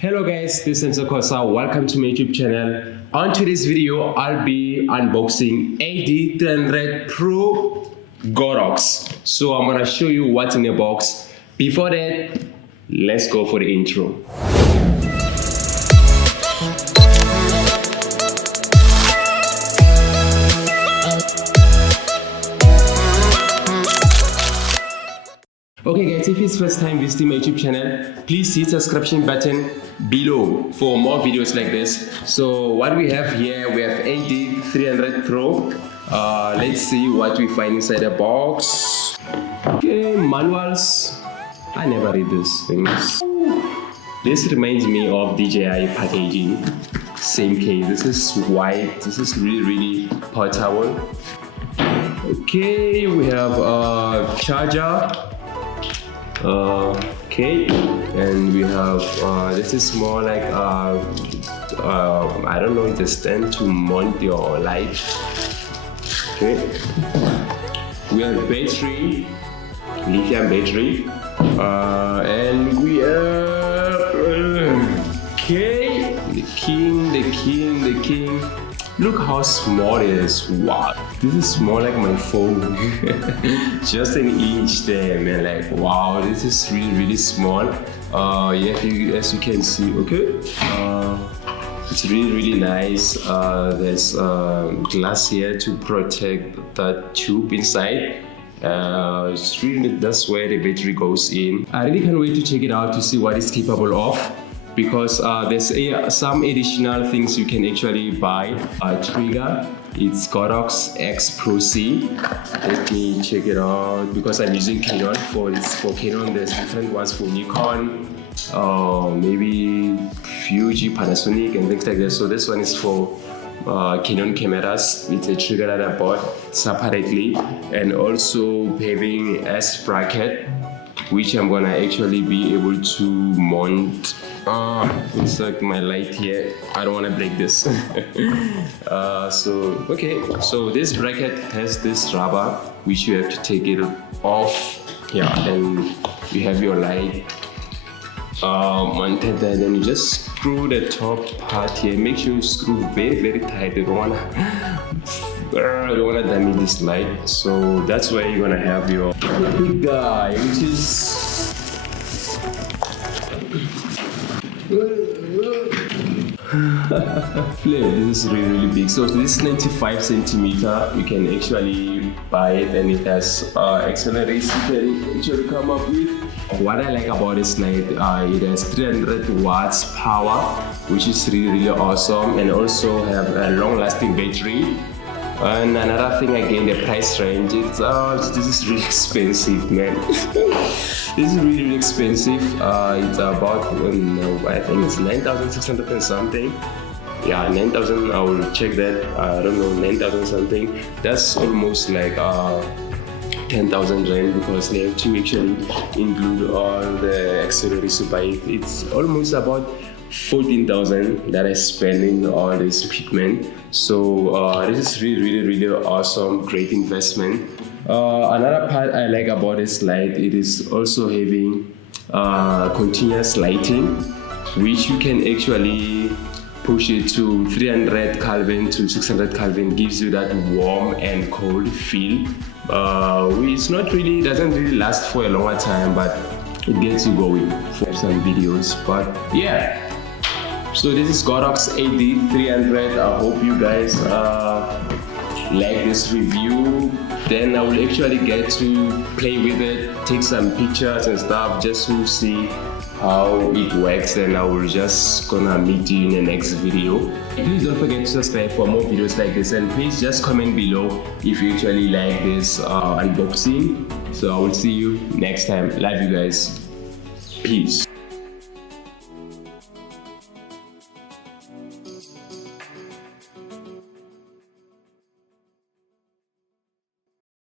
Hello guys, this is Kosa. Welcome to my YouTube channel. On today's video, I'll be unboxing ad300 Pro Godox. So I'm gonna show you what's in the box. Before that, let's go for the intro. Okay guys, if it's first time visiting my YouTube channel, please hit the subscription button below for more videos like this. So what we have here, we have ad300 Pro. Let's see what we find inside the box. Okay, manuals. I never read these things. This reminds me of DJI packaging. Same case. This is white. This is really portable. Okay, we have a charger. Okay, and we have this is more like I don't know, it's a stand to mount your light. Okay, we have battery, lithium battery, and we have okay, the king. Look how small it is. Wow, this is more like my phone. Just an inch there, man. Like, wow, this is really small. Yeah, as you can see, okay. It's really nice. There's glass here to protect the tube inside. It's really, that's where the battery goes in. I really can't wait to check it out to see what it's capable of, because there's some additional things you can actually buy. Trigger, it's Godox X Pro C. Let me check it out, because I'm using Canon. For Canon, there's different ones for Nikon, maybe Fuji, Panasonic, and things like that. So this one is for Canon cameras. It's a trigger that I bought separately, and also having S bracket, which I'm gonna actually be able to mount. It's like my light here. I don't want to break this. So this bracket has this rubber, which you have to take it off. Yeah, and you have your light mounted there. Then you just screw the top part here. Make sure you screw very tight. You don't wanna damage this light. So that's where you're gonna have your big guy, which is flare. This is really big. So this is 95 centimeter. You can actually buy it, and it has accelerators you can actually come up with. What I like about this light, it has 300 watts power, which is really awesome, and also have a long-lasting battery. And another thing, again, the price range. It's this is really expensive, man. This is really expensive. It's about I think it's 9,600 and something. Yeah, 9,000. I will check that. I don't know, 9,000 something. That's almost like 10,000 rand, because they have to actually include all the accessories to buy it. It's almost about 14,000 that I spend in all this equipment. So this is really awesome, great investment. Another part I like about this light, it is also having continuous lighting, which you can actually push it to 300 Kelvin to 600 Kelvin. Gives you that warm and cold feel. It's not really, doesn't really last for a longer time, but it gets you going for some videos. But yeah, so this is Godox ad300. I hope you guys like this review. Then I will actually get to play with it, take some pictures and stuff, just to see how it works. And I will just gonna meet you in the next video. Please don't forget to subscribe for more videos like this, and please just comment below if you actually like this unboxing. So I will see you next time. Love you guys. Peace.